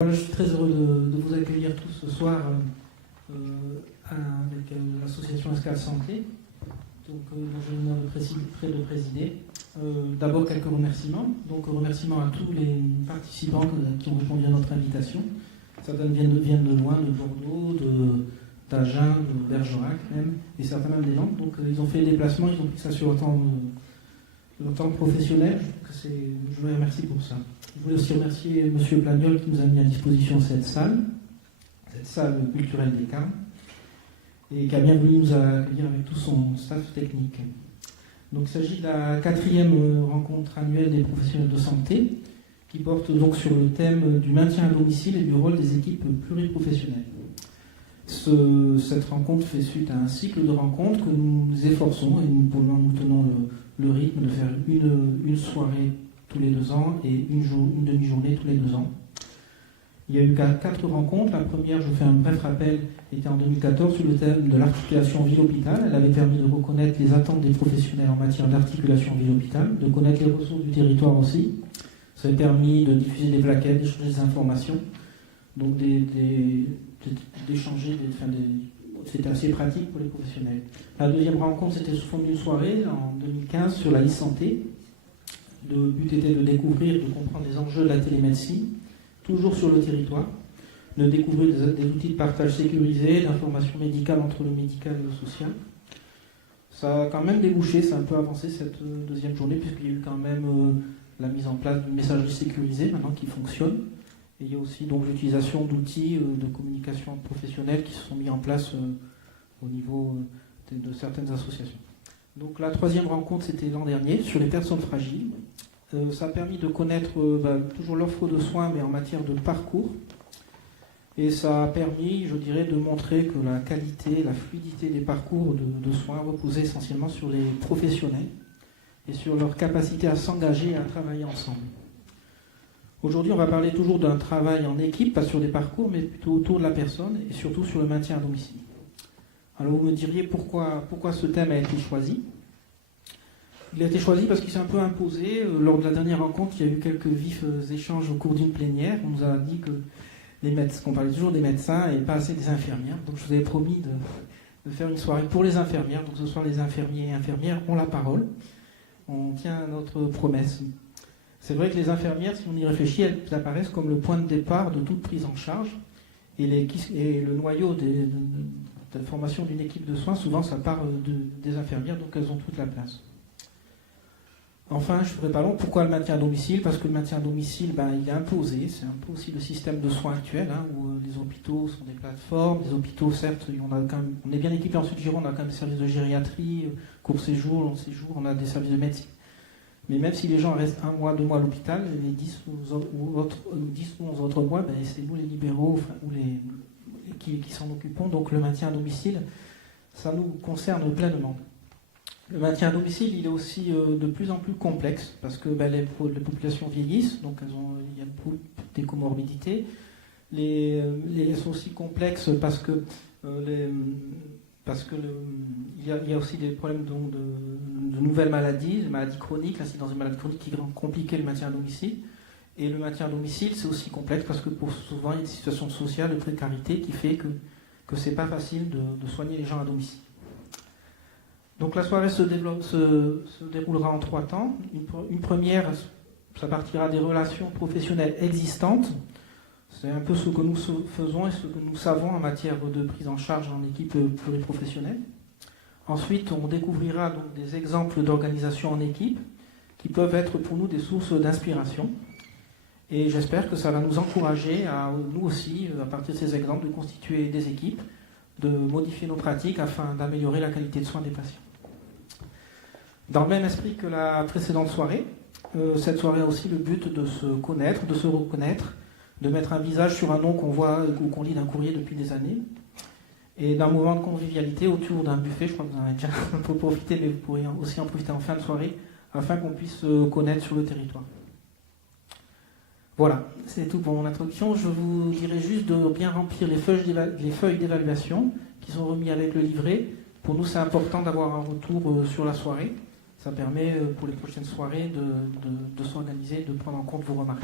Voilà, je suis très heureux de vous accueillir tous ce soir avec l'association Escale Santé, dont j'ai l'honneur de présider. D'abord quelques remerciements. Donc remerciements à tous les participants qui ont répondu à notre invitation. Certains viennent de loin, de Bordeaux, d'Agen, de Bergerac même, et certains même des Landes. Donc ils ont fait le déplacement, ils ont pris ça sur leur temps professionnel. Je vous remercie pour ça. Je voulais aussi remercier M. Plagnol qui nous a mis à disposition cette salle culturelle des Carmes, et qui a bien voulu nous accueillir avec tout son staff technique. Donc, il s'agit de la 4e rencontre annuelle des professionnels de santé, qui porte donc sur le thème du maintien à domicile et du rôle des équipes pluriprofessionnelles. Cette rencontre fait suite à un cycle de rencontres que nous nous efforçons, et nous tenons le rythme de faire une soirée tous les 2 ans et une demi-journée tous les 2 ans. Il y a eu 4 rencontres. La première, je fais un bref rappel, était en 2014 sur le thème de l'articulation ville-hôpital. Elle avait permis de reconnaître les attentes des professionnels en matière d'articulation ville-hôpital, de connaître les ressources du territoire aussi. Ça a permis de diffuser des plaquettes, d'échanger des informations, donc d'échanger, c'était assez pratique pour les professionnels. La deuxième rencontre, c'était sous forme d'une soirée en 2015 sur la e-santé. Le but était de découvrir, de comprendre les enjeux de la télémédecine, toujours sur le territoire, de découvrir des outils de partage sécurisés, d'informations médicales entre le médical et le social. Ça a quand même débouché, ça a un peu avancé cette deuxième journée, puisqu'il y a eu quand même la mise en place d'une messagerie sécurisée maintenant qui fonctionne. Et il y a aussi donc l'utilisation d'outils de communication professionnelle qui se sont mis en place au niveau de certaines associations. Donc la 3e rencontre, c'était l'an dernier, sur les personnes fragiles. Ça a permis de connaître toujours l'offre de soins, mais en matière de parcours. Et ça a permis, je dirais, de montrer que la qualité, la fluidité des parcours de soins reposait essentiellement sur les professionnels et sur leur capacité à s'engager et à travailler ensemble. Aujourd'hui, on va parler toujours d'un travail en équipe, pas sur des parcours, mais plutôt autour de la personne et surtout sur le maintien à domicile. Alors vous me diriez pourquoi ce thème a été choisi. Il a été choisi parce qu'il s'est un peu imposé. Lors de la dernière rencontre, il y a eu quelques vifs échanges au cours d'une plénière. On nous a dit que qu'on parlait toujours des médecins et pas assez des infirmières. Donc je vous avais promis de faire une soirée pour les infirmières. Donc ce soir, les infirmiers et infirmières ont la parole. On tient à notre promesse. C'est vrai que les infirmières, si on y réfléchit, elles apparaissent comme le point de départ de toute prise en charge. Et le noyau de la formation d'une équipe de soins, souvent ça part des infirmières, donc elles ont toute la place. Enfin, je ne ferai pas long. Pourquoi le maintien à domicile? Parce que le maintien à domicile, il est imposé. C'est un peu aussi le système de soins actuel, où les hôpitaux sont des plateformes. Les hôpitaux, certes, on est bien équipés en Sud-Gironde, on a quand même des services de gériatrie, court séjour, long séjour, on a des services de médecine. Mais même si les gens restent 1 mois, 2 mois à l'hôpital, les 10 ou 11 autres mois, c'est nous les libéraux qui s'en occupons. Donc le maintien à domicile, ça nous concerne pleinement. Le maintien à domicile, il est aussi de plus en plus complexe parce que les populations vieillissent, donc il y a des comorbidités. Elles sont aussi complexes parce que il y a aussi des problèmes de nouvelles maladies, des maladies chroniques, l'incidence des maladies chroniques qui vont compliquer le maintien à domicile. Et le maintien à domicile, c'est aussi complexe parce que souvent il y a des situations sociales de précarité qui fait que c'est pas facile de soigner les gens à domicile. Donc la soirée se déroulera en 3 temps. Une première, ça partira des relations professionnelles existantes. C'est un peu ce que nous faisons et ce que nous savons en matière de prise en charge en équipe pluriprofessionnelle. Ensuite, on découvrira donc des exemples d'organisation en équipe qui peuvent être pour nous des sources d'inspiration. Et j'espère que ça va nous encourager à nous aussi, à partir de ces exemples, de constituer des équipes, de modifier nos pratiques afin d'améliorer la qualité de soins des patients. Dans le même esprit que la précédente soirée, cette soirée a aussi le but de se connaître, de se reconnaître, de mettre un visage sur un nom qu'on voit ou qu'on lit d'un courrier depuis des années, et d'un moment de convivialité autour d'un buffet. Je crois que vous en avez déjà un peu profité, mais vous pourrez aussi en profiter en fin de soirée, afin qu'on puisse se connaître sur le territoire. Voilà, c'est tout pour mon introduction. Je vous dirais juste de bien remplir les feuilles d'évaluation qui sont remises avec le livret. Pour nous, c'est important d'avoir un retour sur la soirée. Ça permet pour les prochaines soirées de s'organiser, de prendre en compte vos remarques.